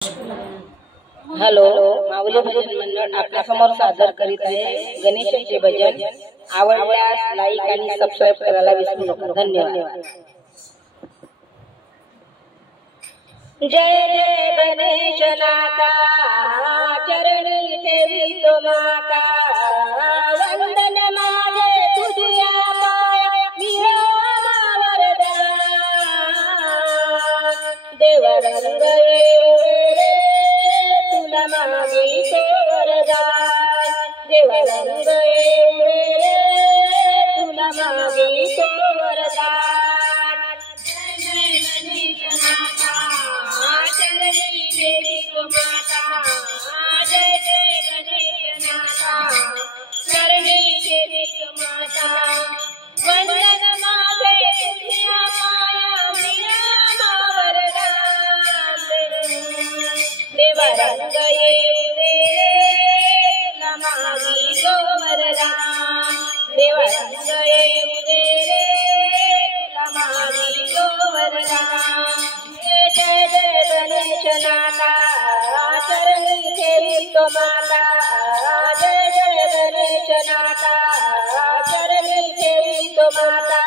Hello, माऊली भजन मंडळ आपल्या समोर सादर करीत आहे गणेशाचे भजन। आवडल्यास लाईक आणि सबस्क्राइब करायला विसरू नका। धन्यवाद। जय जय गणेश नाथा, चरणी ठेवी तो माता। वंदन माझे तुझ्या पाया, विरामा वरदान। देव रंग येऊदे तुला मागितो वरदान। देव रंग येऊदे तुला मागितो वरदान। जय जय गणेश नाथा, चरणी ठेवी तो माता। जय जय गणेश नाथा, चरणी ठेवी तो माता। वंदन माझे तुझ्या पाया, विरामा वरदान। देव रंग येऊदे तुला मागितो वरदान। देव रंग येऊदे तुला मागितो वरदान। जय जय गणेश नाथा, चरणी ठेवी तो माता। जय जय गणेश नाथा, चरणी ठेवी तो माता।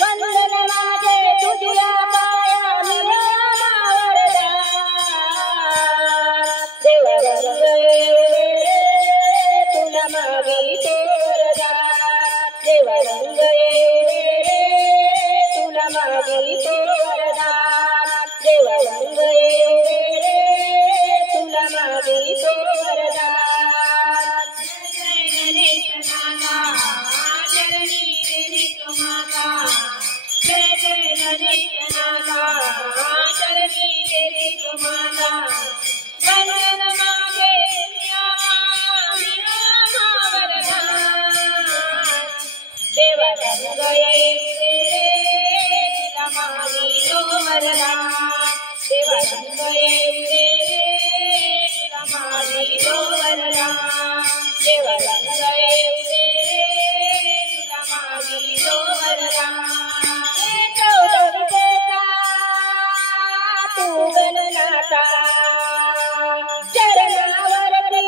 वंदन माझे तुझ्या पाया, विरामा वरदान। देव रंग येऊदे तुला मागितो वरदान। देव रंग येऊदे तुला मागितो वरदान। देव रंग येऊदे तुला मागितो वरदान। जय गणेश नाथा, चरणी ठेवी तो माता। जय जय गणेश नाथा, चरणी ठेवी तो माता। वंदन माझे तुझ्या पाया, विरामा वरदान। देव रंग येऊदे तुला मागितो वरदान। देव रंग येऊदे तुला मागितो वरदान। देव रंग येऊदे तुला मागितो वरदान। चौदवीचा तू गणनाथा, चरणावरती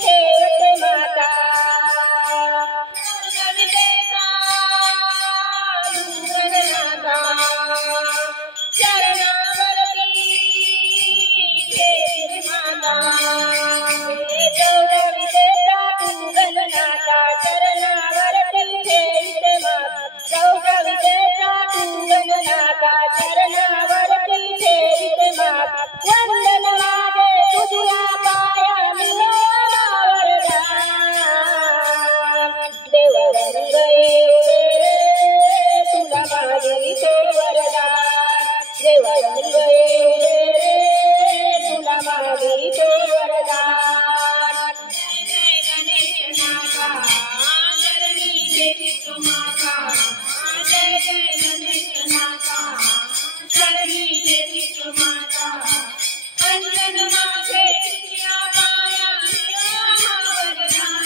ठेवत माता। चौदवीचा तू गणनाथा, चरणावरती ठेवत माता। चौदवीचा तू गणनाथा, चरणावरती ठेवत माता। चौदवीचा तू गणनाथा, चरणावरती ठेवत माता। वंदन माझे तुझ्या पाया, विरामा वरदान। देव रंग येऊदे तुला मागितो वरदान। देव रंग येऊदे तुला मागितो वरदान। जय जय गणेश नाथा, चरणी ठेवी तो माता। जय जय गणेश नाथा, चरणी ठेवी तो माता। वंदन माझे तुझ्या पाया, विरामा वरदान।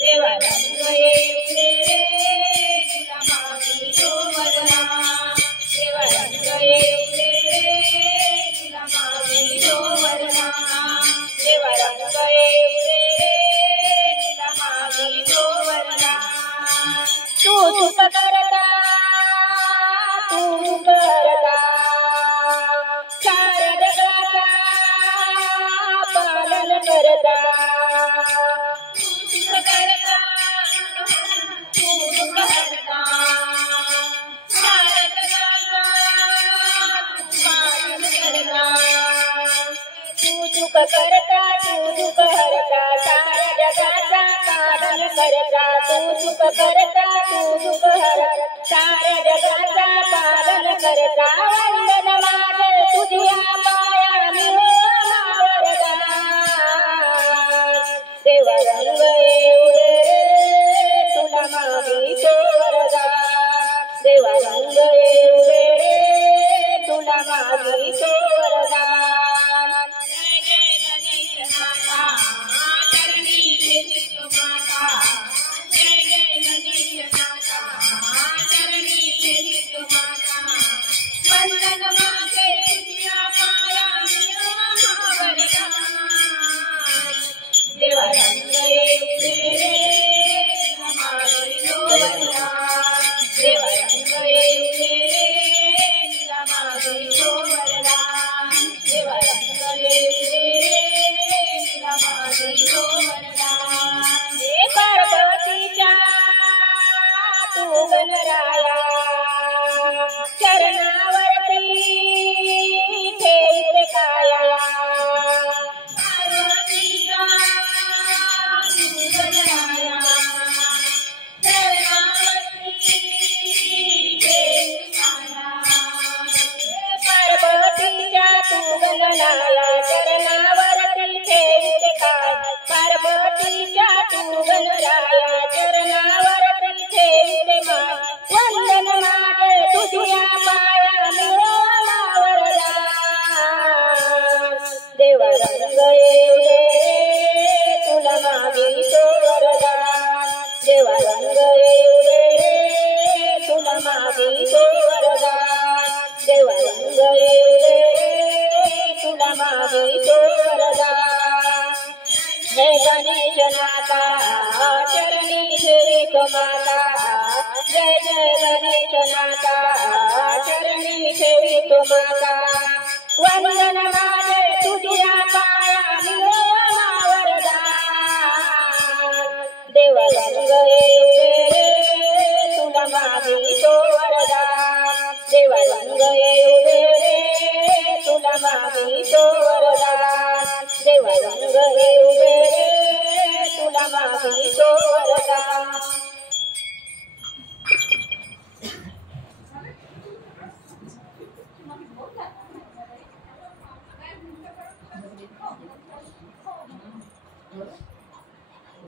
देव रंग येऊदे तुला मागितो वरदान। देव रंग येऊदे तुला मागितो वरदान। देव रंग येऊदे तुला मागितो वरदान। तू चूक करता, तू करता, साऱ्या जगाचा पालन करता। तू चूक करता, तू करता, साऱ्या जगाचा पालन करता। तू चूक करता, तू चूक करता, साऱ्या जगाचा पालन करता। तू चूक करता, तू चूक करता, साऱ्या जगाचा पालन करता। वंदन माझे तुझ्या पाया, विरामा वरदान। देव रंग येऊदे तुला मागितो वरदान। देव रंग येऊदे तुला मागितो वरदान। जय जय गणेश नाथा, चरणी ठेवी तो माता। जय जय गणेश नाथा, चरणी ठेवी तो माता। वंदन गणनाला चरणावरती ठेविते काय पार्वतीच्या तू गणराया चरणावरती ठेविते माय वंदन मागे तुझ्या पाया मिळवा वरदान देवा रंग येऊ दे तुला मागितो वरदान देवा रंग येऊ दे तुला मागितो वरदान देवा रंग येऊ दे तुला मागितो वरदान जय गणेशनाथा चरणी ठेवितो माता जय जय गणेशनाथा चरणी ठेवितो माता वंदन